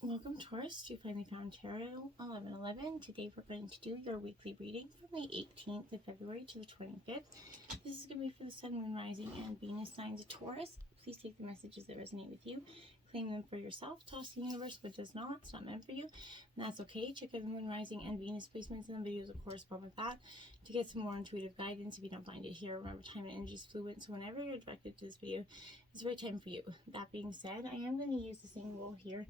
Welcome, Taurus, to Finally Found Tarot 1111. Today we're going to do your weekly reading from the 18th of February to the 25th. This is going to be for the Sun, Moon, Rising, and Venus signs of Taurus. Please take the messages that resonate with you, claim them for yourself, toss the universe what does not. It's not meant for you, and that's okay. Check out the Moon, Rising, and Venus placements and the videos that correspond with that to get some more intuitive guidance. If you don't find it here, remember, time and energy is fluid, so whenever you're directed to this video, it's the right time for you. That being said, I am going to use the same rule here.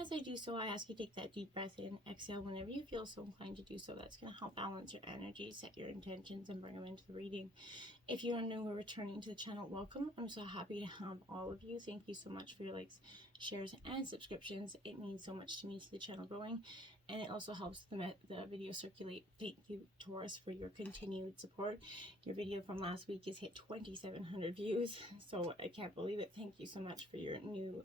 As I do so, I ask you to take that deep breath in, exhale whenever you feel so inclined to do so. That's going to help balance your energy, set your intentions, and bring them into the reading. If you are new or returning to the channel, welcome. I'm so happy to have all of you. Thank you so much for your likes, shares, and subscriptions. It means so much to me, to the channel growing, and it also helps the video circulate. Thank you, Taurus, for your continued support. Your video from last week has hit 2,700 views, so I can't believe it. Thank you so much for your new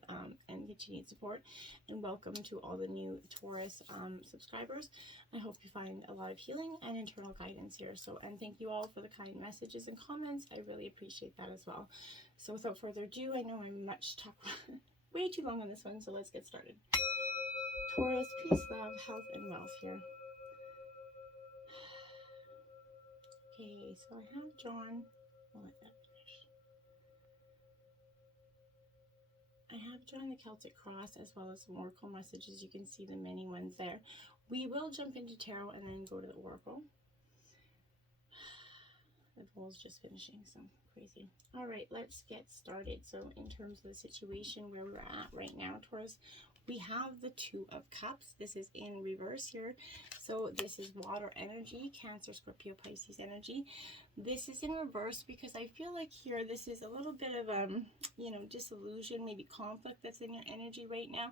and continued support, and welcome to all the new Taurus subscribers. I hope you find a lot of healing and internal guidance here. And thank you all for the kind messages and comments. I really appreciate that as well. So without further ado, I know I'm way too long on this one, so let's get started. Taurus, peace, love, health, and wealth here. Okay, so I have drawn, I'll let that finish. I have drawn the Celtic cross as well as some oracle messages. You can see the many ones there. We will jump into tarot and then go to the oracle. The bowl is just finishing, so crazy. All right, let's get started. So in terms of the situation where we're at right now, Taurus, we have the Two of Cups. This is in reverse here. So this is water energy, Cancer, Scorpio, Pisces energy. This is in reverse because I feel like here this is a little bit of disillusion, maybe conflict that's in your energy right now.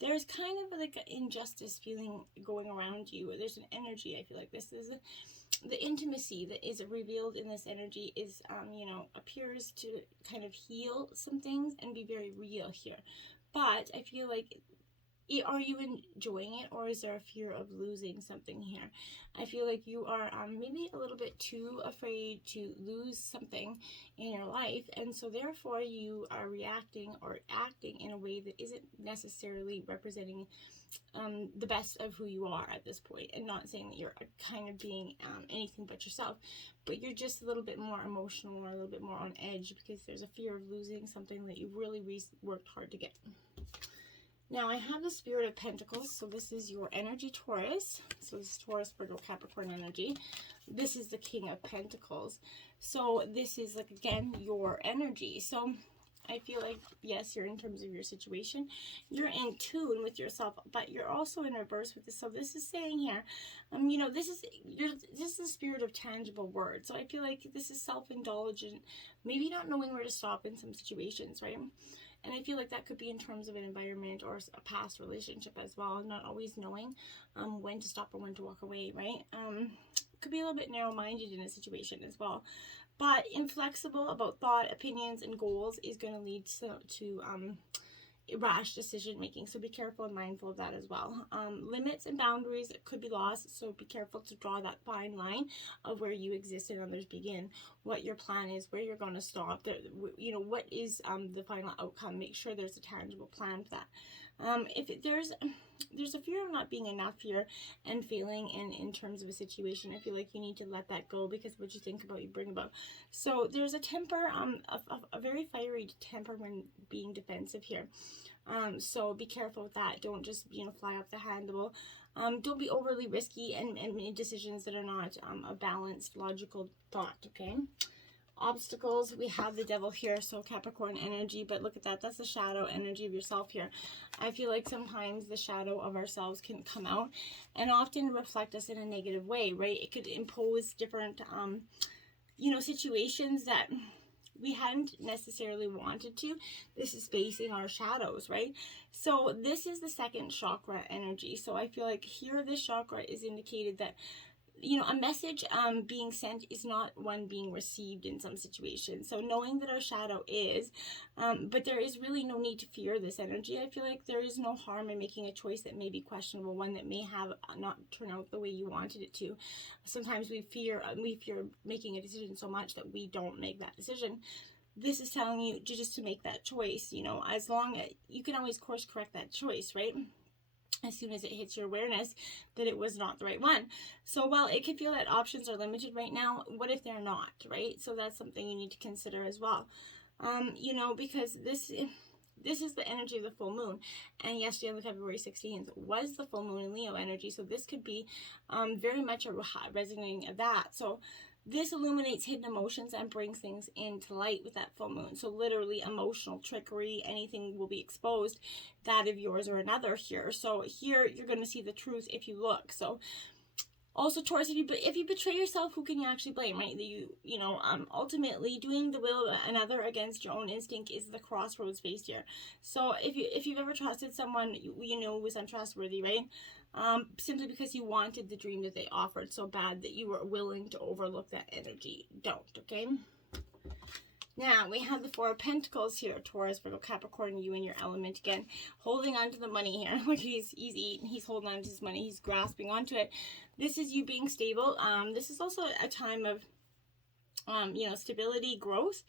There's kind of like an injustice feeling going around you. There's an energy, I feel like this is the intimacy that is revealed in this energy is, appears to kind of heal some things and be very real here. But I feel like, are you enjoying it, or is there a fear of losing something here? I feel like you are maybe a little bit too afraid to lose something in your life, and so therefore you are reacting or acting in a way that isn't necessarily representing the best of who you are at this point. And not saying that you're kind of being anything but yourself, but you're just a little bit more emotional or a little bit more on edge because there's a fear of losing something that you really worked hard to get. Now I have the Spirit of Pentacles, so this is your energy, Taurus. So this is Taurus, Virgo, Capricorn energy. This is the King of Pentacles. So this is, like, again, your energy. So I feel like, yes, you're in terms of your situation, you're in tune with yourself, but you're also in reverse with this. So this is saying here, this is the spirit of tangible words. So I feel like this is self-indulgent, maybe not knowing where to stop in some situations, right? And I feel like that could be in terms of an environment or a past relationship as well, not always knowing when to stop or when to walk away, right? Could be a little bit narrow-minded in a situation as well. But inflexible about thought, opinions, and goals is going to lead to rash decision making. So be careful and mindful of that as well. Limits and boundaries could be lost. So be careful to draw that fine line of where you exist and others begin. What your plan is, where you're going to stop. What is the final outcome. Make sure there's a tangible plan for that. If there's a fear of not being enough here and failing in terms of a situation, I feel like you need to let that go, because what you think about, you bring about. So there's a temper, a very fiery temper when being defensive here. So be careful with that. Don't just, fly off the handle. Don't be overly risky and make decisions that are not a balanced, logical thought, okay? Obstacles, we have the Devil here, so Capricorn energy, but look at that, that's the shadow energy of yourself here. I feel like sometimes the shadow of ourselves can come out and often reflect us in a negative way, right? It could impose different situations that we hadn't necessarily wanted to. This is facing our shadows, right? So this is the second chakra energy. So I feel like here this chakra is indicated that a message being sent is not one being received in some situations. So knowing that our shadow is, but there is really no need to fear this energy. I feel like there is no harm in making a choice that may be questionable, one that may have not turn out the way you wanted it to. Sometimes we fear making a decision so much that we don't make that decision. This is telling you just to make that choice, as long as you can always course correct that choice, right? as soon as it hits your awareness that it was not the right one. So while it can feel that options are limited right now, what if they're not, right? So that's something you need to consider as well. You know, because this is the energy of the full moon, and yesterday on February 16th was the full moon in Leo energy, so this could be very much a resonating of that. So this illuminates hidden emotions and brings things into light with that full moon. So literally emotional trickery, anything will be exposed, that of yours or another here. So here you're going to see the truth if you look. So also, Taurus, if you betray yourself, who can you actually blame, right? You know, ultimately doing the will of another against your own instinct is the crossroads faced here. So if you've ever trusted someone you know was untrustworthy, right? Simply because you wanted the dream that they offered so bad that you were willing to overlook that energy. Don't, okay? Now, we have the Four of Pentacles here, Taurus, Virgo, Capricorn, you in your element again, holding on to the money here. Like he's holding on to his money, he's grasping onto it. This is you being stable. This is also a time of, you know, stability, growth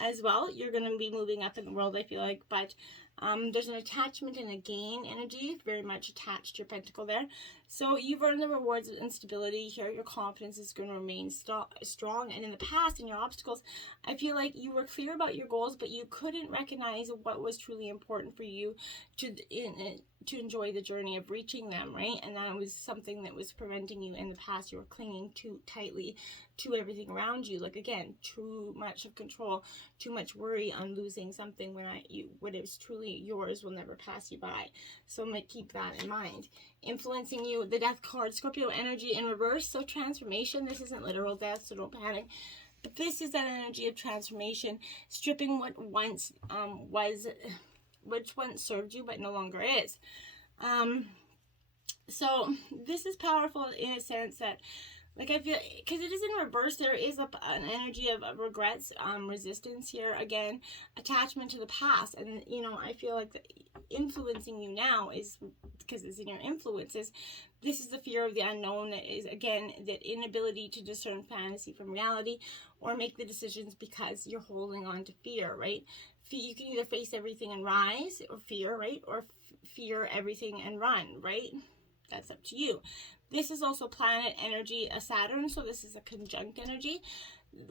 as well. You're going to be moving up in the world, I feel like, but there's an attachment and a gain energy, very much attached to your pentacle there. So you've earned the rewards of instability here. Your confidence is going to remain strong. And in the past, in your obstacles, I feel like you were clear about your goals, but you couldn't recognize what was truly important for you to enjoy the journey of reaching them, right? And that was something that was preventing you in the past. You were clinging too tightly to everything around you. Like, again, too much of control, too much worry on losing something when it was truly yours will never pass you by. So I'm going to keep that in mind. Influencing you, the Death card, Scorpio energy in reverse. So transformation, this isn't literal death, so don't panic. But this is that energy of transformation, stripping what once which once served you but no longer is. So this is powerful in a sense that, like, I feel, because it is in reverse, there is an energy of regrets, resistance here, again, attachment to the past. And, you know, I feel like influencing you now is, because it's in your influences, this is the fear of the unknown, that is, again, that inability to discern fantasy from reality or make the decisions because you're holding on to fear, right? You can either face everything and rise, or fear, right? Or fear everything and run, right? That's up to you. This is also planet energy, a Saturn, so this is a conjunct energy.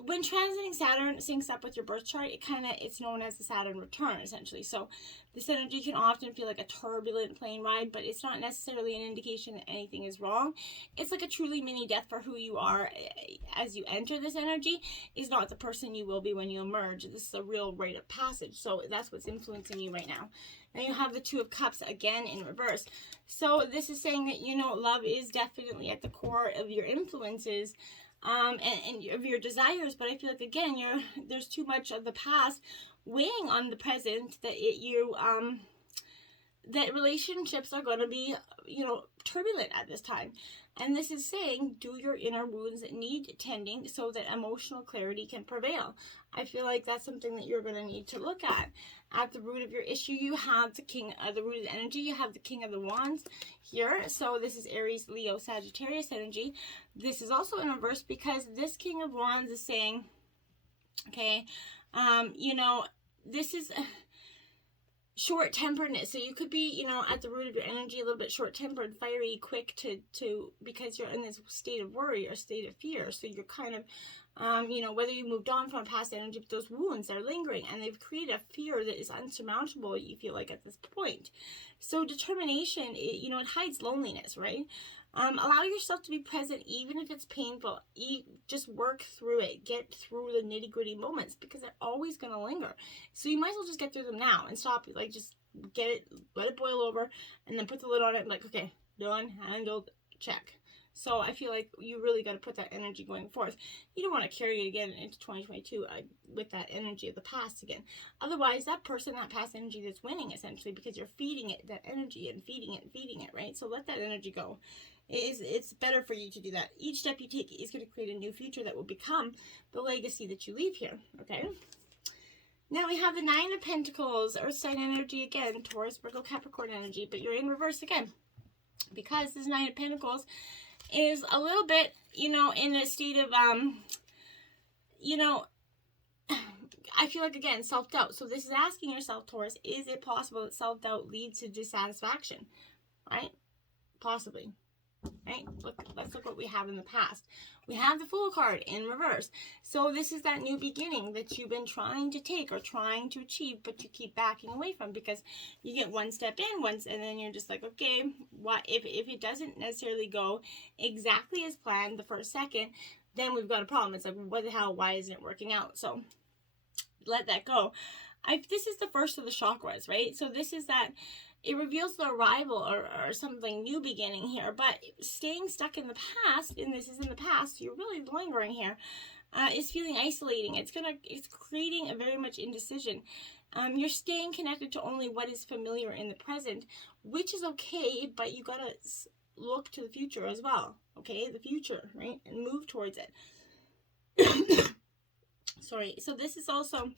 When transiting Saturn syncs up with your birth chart, it's known as the Saturn return, essentially. So this energy can often feel like a turbulent plane ride, but it's not necessarily an indication that anything is wrong. It's like a truly mini death for who you are as you enter this energy is not the person you will be when you emerge. This is a real rite of passage. So that's what's influencing you right now. And you have the Two of Cups again in reverse. So this is saying that, you know, love is definitely at the core of your influences, and of your desires, but I feel like, again, there's too much of the past weighing on the present that that relationships are going to be, you know, turbulent at this time. And this is saying, do your inner wounds need tending so that emotional clarity can prevail. I feel like that's something that you're going to need to look at. At the root of your issue, you have the King of the root of energy. You have the King of the Wands here. So this is Aries, Leo, Sagittarius energy. This is also in reverse because this King of Wands is saying, okay, you know, this is short-temperedness. So you could be, you know, at the root of your energy, a little bit short-tempered, fiery, quick to because you're in this state of worry or state of fear. So you're kind of, you know, whether you moved on from past energy, but those wounds are lingering and they've created a fear that is unsurmountable, you feel like, at this point. So determination, you know, it hides loneliness, right? Allow yourself to be present even if it's painful. Just work through it. Get through the nitty-gritty moments because they're always going to linger. So you might as well just get through them now and stop. Like, just get it, let it boil over, and then put the lid on it and like, okay, done, handled, check. So I feel like you really got to put that energy going forth. You don't want to carry it again into 2022 with that energy of the past again. Otherwise, that person, that past energy that's winning, essentially, because you're feeding it that energy and feeding it, right? So let that energy go. It's better for you to do that. Each step you take is going to create a new future that will become the legacy that you leave here, okay? Now we have the Nine of Pentacles, Earth sign energy again, Taurus, Virgo, Capricorn energy, but you're in reverse again. Because this Nine of Pentacles is a little bit, you know, in a state of, you know, I feel like, again, self-doubt. So this is asking yourself, Taurus, is it possible that self-doubt leads to dissatisfaction? right? Possibly, right? Let's look what we have in the past. We have the Fool card in reverse. So this is that new beginning that you've been trying to take or trying to achieve, but you keep backing away from, because you get one step in once, and then you're just like, okay, what if it doesn't necessarily go exactly as planned the first second, then we've got a problem. It's like, what the hell, why isn't it working out? So let that go. This is the first of the chakras, right? So this is that it reveals the arrival or something new beginning here, but staying stuck in the past, and this is in the past, you're really lingering here, is feeling isolating. It's creating a very much indecision. You're staying connected to only what is familiar in the present, which is okay, but you gotta look to the future as well, okay? The future, right? And move towards it. Sorry. So this is also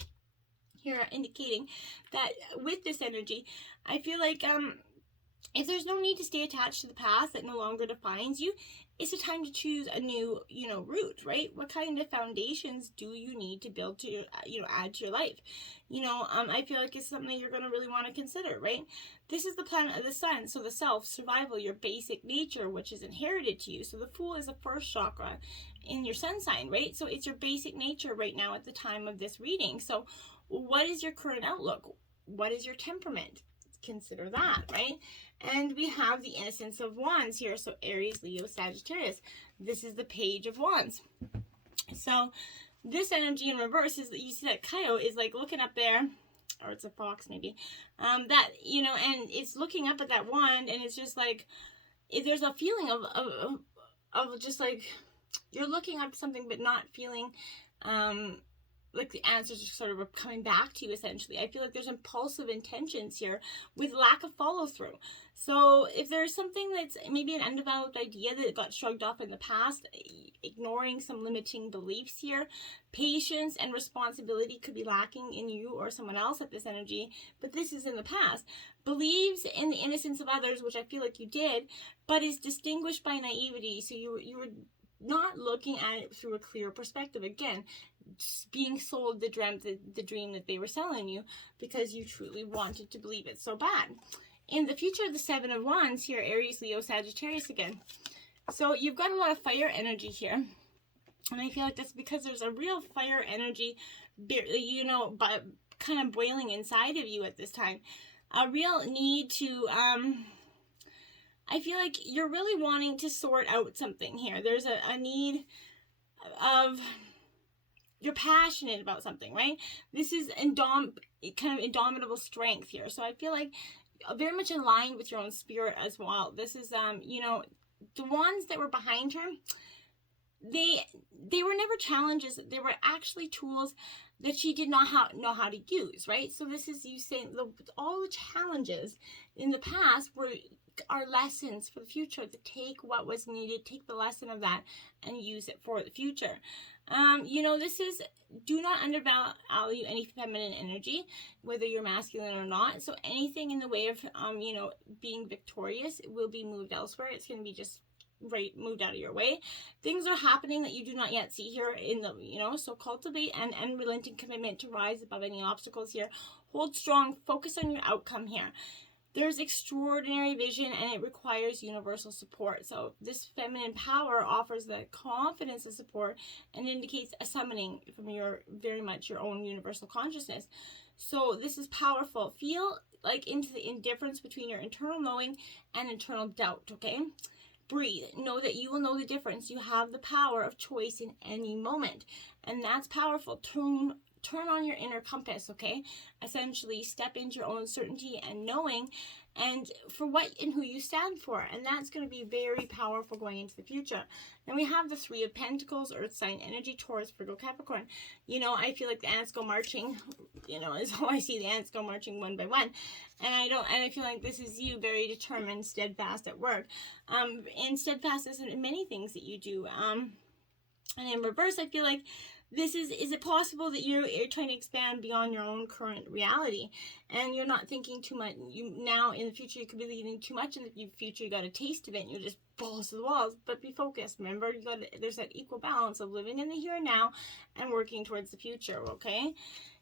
here indicating that with this energy, I feel like if there's no need to stay attached to the past that no longer defines you, it's a time to choose a new, route, right? What kind of foundations do you need to build to, add to your life? I feel like it's something you're going to really want to consider, right? This is the planet of the sun, so the self, survival, your basic nature, which is inherited to you. So the Fool is the first chakra in your sun sign, right? So it's your basic nature right now at the time of this reading. So what is your current outlook? What is your temperament? Consider that, right? And we have the Innocence of Wands here. So Aries, Leo, Sagittarius. This is the Page of Wands. So this energy in reverse is that you see that coyote is like looking up there, or it's a fox maybe, and it's looking up at that wand, and it's just like, there's a feeling of just like, you're looking up something but not feeling, like the answers are sort of coming back to you, essentially. I feel like there's impulsive intentions here with lack of follow through. So if there's something that's maybe an undeveloped idea that got shrugged off in the past, ignoring some limiting beliefs here, patience and responsibility could be lacking in you or someone else at this energy, but this is in the past. Believes in the innocence of others, which I feel like you did, but is distinguished by naivety. So you were not looking at it through a clear perspective. Again, being sold the dream that they were selling you because you truly wanted to believe it so bad. In the future, the Seven of Wands here, Aries, Leo, Sagittarius again. So you've got a lot of fire energy here. And I feel like that's because there's a real fire energy, but kind of boiling inside of you at this time. A real need to, I feel like you're really wanting to sort out something here. There's a need of, you're passionate about something, right? This is kind of indomitable strength here. So I feel like very much in line with your own spirit as well. This is, the ones that were behind her, they were never challenges. They were actually tools that she did not know how to use, right? So this is you saying all the challenges in the past are lessons for the future, to take what was needed, take the lesson of that and use it for the future. This is, do not undervalue any feminine energy, whether you're masculine or not. So anything in the way of, being victorious will be moved elsewhere. It's going to be just moved out of your way. Things are happening that you do not yet see here in the, so cultivate an unrelenting commitment to rise above any obstacles here. Hold strong, focus on your outcome here. There's extraordinary vision and it requires universal support. So this feminine power offers the confidence of support and indicates a summoning from very much your own universal consciousness. So this is powerful. Feel like into the indifference between your internal knowing and internal doubt, okay? Breathe. Know that you will know the difference. You have the power of choice in any moment. And that's powerful. Turn on your inner compass, okay? Essentially, step into your own certainty and knowing and for what and who you stand for. And that's going to be very powerful going into the future. Then we have the Three of Pentacles, Earth sign energy, Taurus, Virgo, Capricorn. I feel like the ants go marching, is how I see the ants go marching one by one. And I feel like this is you, very determined, steadfast at work. And steadfastness in many things that you do. And in reverse, I feel like this is it possible that you're trying to expand beyond your own current reality, and you're not thinking too much. You now in the future you could be leading too much in the future. You got a taste of it and you're just balls to the walls, but be focused. Remember, there's that equal balance of living in the here and now and working towards the future. Okay.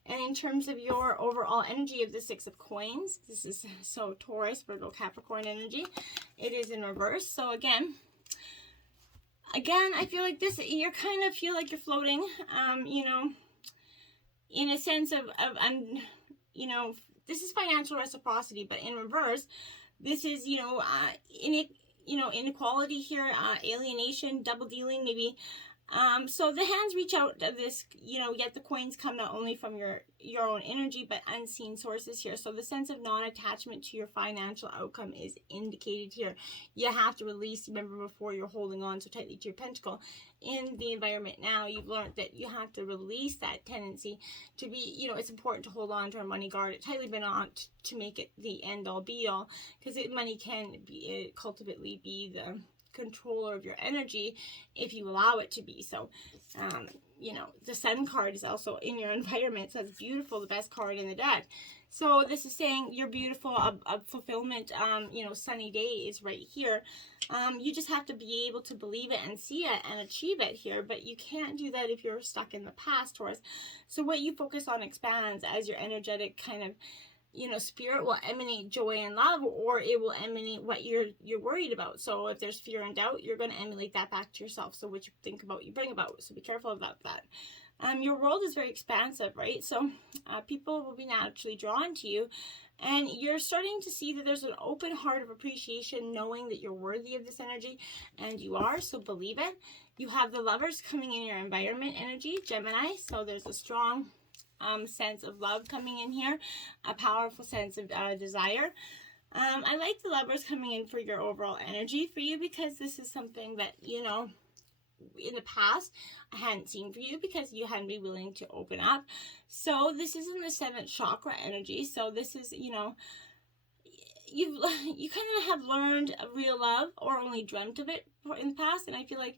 And in terms of your overall energy of the Six of Coins, this is so Taurus, Virgo, Capricorn energy. It is in reverse. So again, I feel like this, you kind of feel like you're floating, you know, in a sense of you know, this is financial reciprocity, but in reverse, this is, you know, inequality here, alienation, double dealing, maybe. So the hands reach out of this, you know, yet the coins come not only from your own energy, but unseen sources here. So the sense of non-attachment to your financial outcome is indicated here. You have to release, remember before you're holding on so tightly to your pentacle. In the environment now, you've learned that you have to release that tendency to be, you know, it's important to hold on to our money, guard it tightly, but not to make it the end all be all, because money can be, cultivately be the controller of your energy if you allow it to be. So you know, the Sun card is also in your environment, so it's beautiful, the best card in the deck. So this is saying you're beautiful, a fulfillment, you know, sunny day is right here. You just have to be able to believe it and see it and achieve it here, but you can't do that if you're stuck in the past, Taurus. So what you focus on expands as your energetic kind of, you know, spirit will emanate joy and love, or it will emanate what you're worried about. So if there's fear and doubt, you're going to emulate that back to yourself. So what you think about, you bring about. So be careful about that. Your world is very expansive, right? So people will be naturally drawn to you, and you're starting to see that there's an open heart of appreciation, knowing that you're worthy of this energy, and you are, so believe it. You have the Lovers coming in your environment energy, Gemini, so there's a strong sense of love coming in here, a powerful sense of desire. I like the Lovers coming in for your overall energy for you, because this is something that, you know, in the past I hadn't seen for you, because you hadn't been willing to open up. So this is in the 7th chakra energy. So this is, you know, you kind of have learned real love, or only dreamt of it in the past. And I feel like,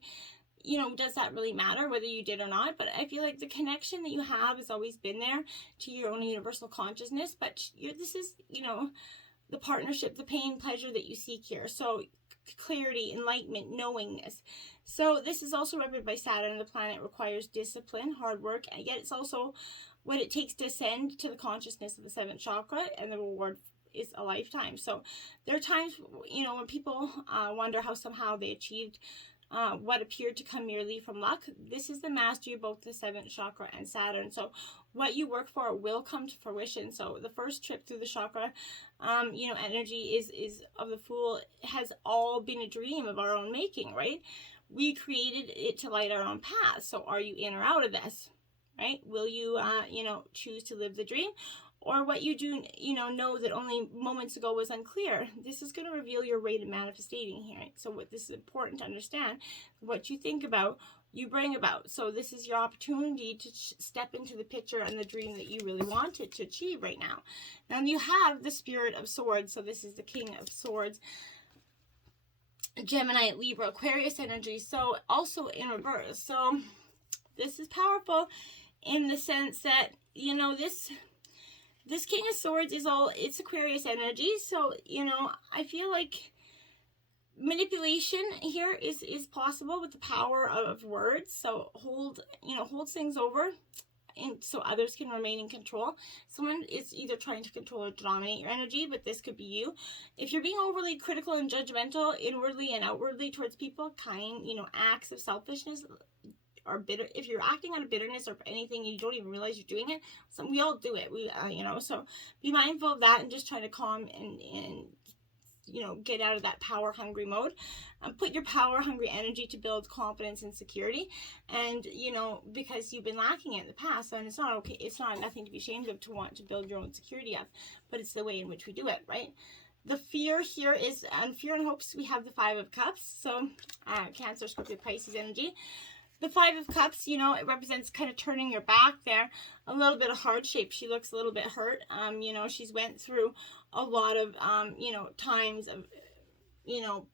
you know, does that really matter whether you did or not? But I feel like the connection that you have has always been there to your own universal consciousness. But this is, you know, the partnership, the pain, pleasure that you seek here. So clarity, enlightenment, knowingness. So this is also represented by Saturn. The planet requires discipline, hard work, and yet it's also what it takes to ascend to the consciousness of the 7th chakra, and the reward is a lifetime. So there are times, you know, when people wonder how somehow they achieved what appeared to come merely from luck. This is the mastery of both the 7th chakra and Saturn. So what you work for will come to fruition. So the first trip through the chakra, you know, energy is of the Fool, has all been a dream of our own making, right? We created it to light our own path. So are you in or out of this, right? Will you, you know, choose to live the dream? Or what you do, you know that only moments ago was unclear. This is going to reveal your rate of manifesting here. So what this is important to understand, what you think about, you bring about. So this is your opportunity to step into the picture and the dream that you really wanted to achieve right now. Now you have the Spirit of Swords. So this is the King of Swords. Gemini, Libra, Aquarius energy. So also in reverse. So this is powerful in the sense that, you know, this King of Swords is it's Aquarius energy. So, you know, I feel like manipulation here is possible with the power of words. So hold things over, and so others can remain in control. Someone is either trying to control or dominate your energy, but this could be you. If you're being overly critical and judgmental inwardly and outwardly towards people, acts of selfishness or bitter, if you're acting out of bitterness or anything, you don't even realize you're doing it. So we all do it. So be mindful of that and just try to calm and get out of that power hungry mode. Put your power hungry energy to build confidence and security, and because you've been lacking it in the past, and it's not okay. It's not nothing to be ashamed of to want to build your own security up, but it's the way in which we do it, right? The fear here is on Fear and Hopes. We have the 5 of Cups. So Cancer, Scorpio, Pisces energy. The 5 of Cups, it represents kind of turning your back there, a little bit of hardship. She looks a little bit hurt. She's went through a lot of, times of,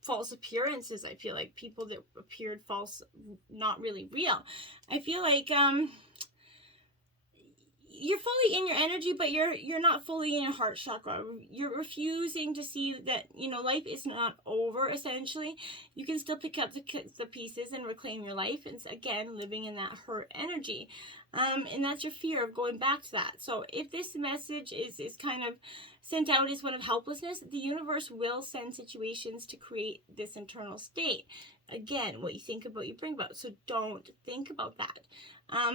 false appearances. I feel like people that appeared false, not really real. I feel like, you're fully in your energy, but you're not fully in your heart chakra. You're refusing to see that, you know, life is not over, essentially. You can still pick up the pieces and reclaim your life, and again, living in that hurt energy. And that's your fear of going back to that. So if this message is kind of sent out as one of helplessness, the universe will send situations to create this internal state. Again, what you think about, you bring about. So don't think about that.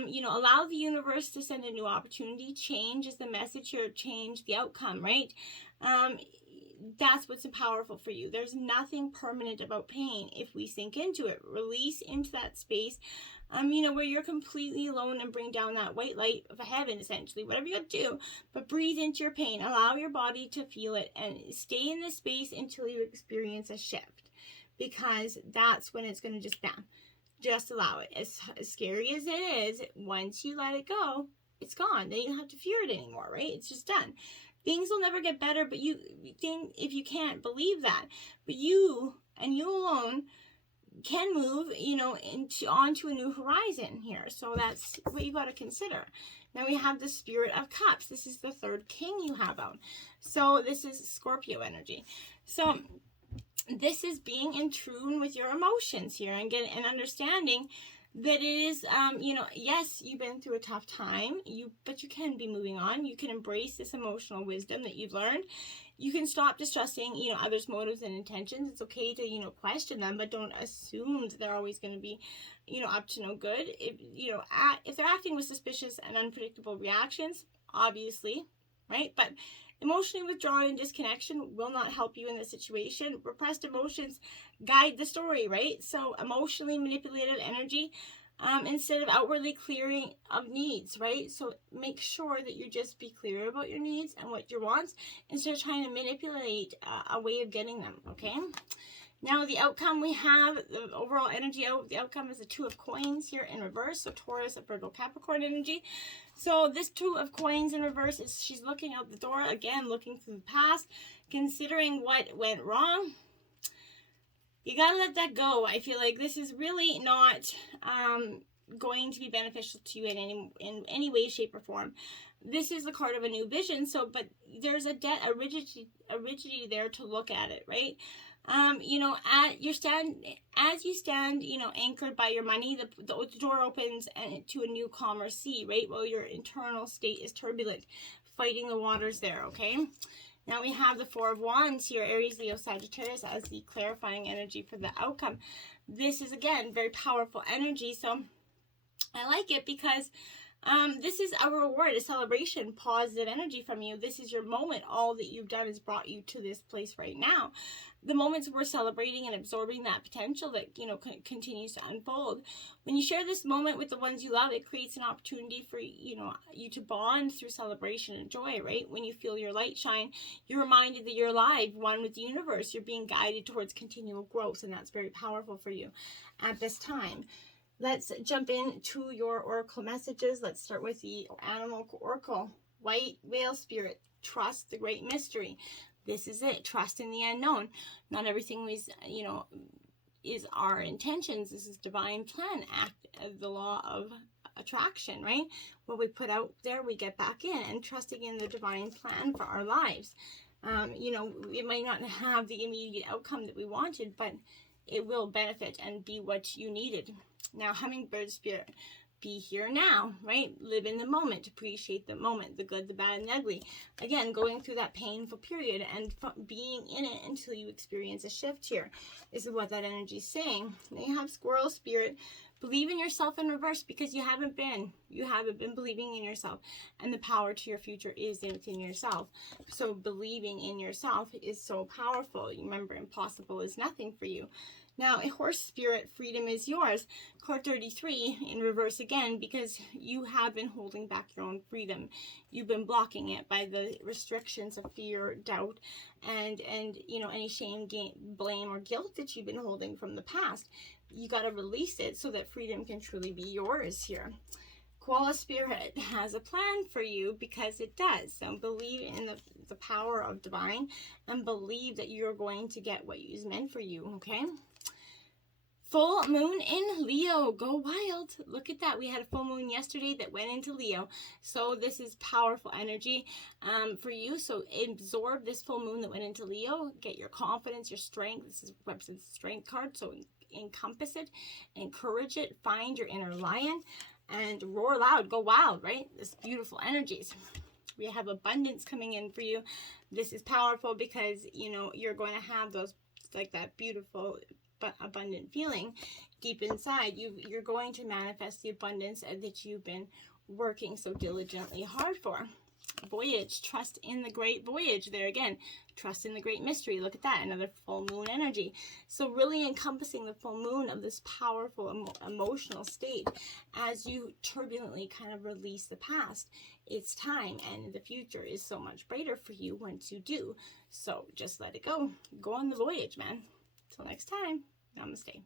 You know, allow the universe to send a new opportunity. Change is the message here. Change the outcome, right? That's what's powerful for you. There's nothing permanent about pain. If we sink into it, release into that space, you know, where you're completely alone, and bring down that white light of heaven, essentially, whatever you do, but breathe into your pain, allow your body to feel it, and stay in this space until you experience a shift, because that's when it's going to just bam. Just allow it. As scary as it is, once you let it go, it's gone. Then you don't have to fear it anymore, right? It's just done. Things will never get better, but you think, if you can't believe that, but you and you alone can move, you know, onto a new horizon here. So that's what you got to consider. Now we have the Spirit of Cups. This is the third king you have out. So this is Scorpio energy. So this is being in tune with your emotions here, and getting and understanding that it is, you know, yes, you've been through a tough time, but you can be moving on. You can embrace this emotional wisdom that you've learned. You can stop distrusting, you know, others' motives and intentions. It's okay to, you know, question them, but don't assume that they're always going to be, you know, up to no good. If they're acting with suspicious and unpredictable reactions, obviously, right? But emotionally withdrawal and disconnection will not help you in this situation. Repressed emotions guide the story, right? So emotionally manipulated energy, instead of outwardly clearing of needs, right? So make sure that you just be clear about your needs and what your wants, instead of trying to manipulate a way of getting them, okay? Now the outcome, we have the overall energy out. The outcome is the Two of Coins here in reverse. So Taurus, Virgo, Capricorn energy. So this Two of Coins in reverse is, she's looking out the door, again, looking through the past, considering what went wrong. You gotta let that go. I feel like this is really not going to be beneficial to you in any way, shape, or form. This is the card of a new vision. So, but there's a rigidity there to look at it, right? You know, as you stand, you know, anchored by your money, the door opens and to a new calmer sea, right? Well, your internal state is turbulent, fighting the waters there, okay? Now we have the Four of Wands here, Aries, Leo, Sagittarius, as the clarifying energy for the outcome. This is, again, very powerful energy. So I like it because this is a reward, a celebration, positive energy from you. This is your moment. All that you've done has brought you to this place right now. The moments we're celebrating and absorbing that potential that, you know, continues to unfold. When you share this moment with the ones you love, it creates an opportunity for, you know, you to bond through celebration and joy, right? When you feel your light shine, you're reminded that you're alive, one with the universe. You're being guided towards continual growth, and that's very powerful for you at this time. Let's jump into your oracle messages. Let's start with the animal oracle. White whale spirit, trust the great mystery. This is it. Trust in the unknown. Not everything is, you know, is our intentions. This is divine plan, act of the law of attraction, right? What we put out there, we get back in, and trusting in the divine plan for our lives. You know, it might not have the immediate outcome that we wanted, but it will benefit and be what you needed. Now, hummingbird spirit, be here now, right? Live in the moment, appreciate the moment, the good, the bad, and the ugly. Again, going through that painful period and being in it until you experience a shift here. This is what that energy is saying. Then you have squirrel spirit. Believe in yourself in reverse, because you haven't been believing in yourself, and the power to your future is within yourself. So believing in yourself is so powerful. Remember, impossible is nothing for you. Now, a horse spirit, freedom is yours. Card 33 in reverse again, because you have been holding back your own freedom. You've been blocking it by the restrictions of fear, doubt, and you know, any shame, blame, or guilt that you've been holding from the past. You got to release it so that freedom can truly be yours here. Koala spirit has a plan for you, because it does. So believe in the power of divine, and believe that you're going to get what is meant for you, okay? Full moon in Leo. Go wild. Look at that. We had a full moon yesterday that went into Leo. So this is powerful energy for you. So absorb this full moon that went into Leo. Get your confidence, your strength. This is represents the strength card. So encompass it, encourage it, find your inner lion, and roar loud. Go wild, right? This beautiful energies. We have abundance coming in for you. This is powerful because, you know, you're going to have those, like that beautiful but abundant feeling deep inside. You're going to manifest the abundance that you've been working so diligently hard for. Voyage, trust in the great voyage. There again, trust in the great mystery. Look at that, another full moon energy. So really encompassing the full moon of this powerful emotional state as you turbulently kind of release the past. It's time, and the future is so much brighter for you once you do. So just let it go. Go on the voyage, man. Till next time, namaste.